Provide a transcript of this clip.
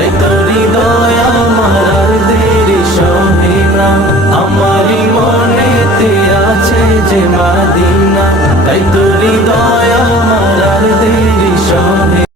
আমারি মনে তে আছে যে মাদিনা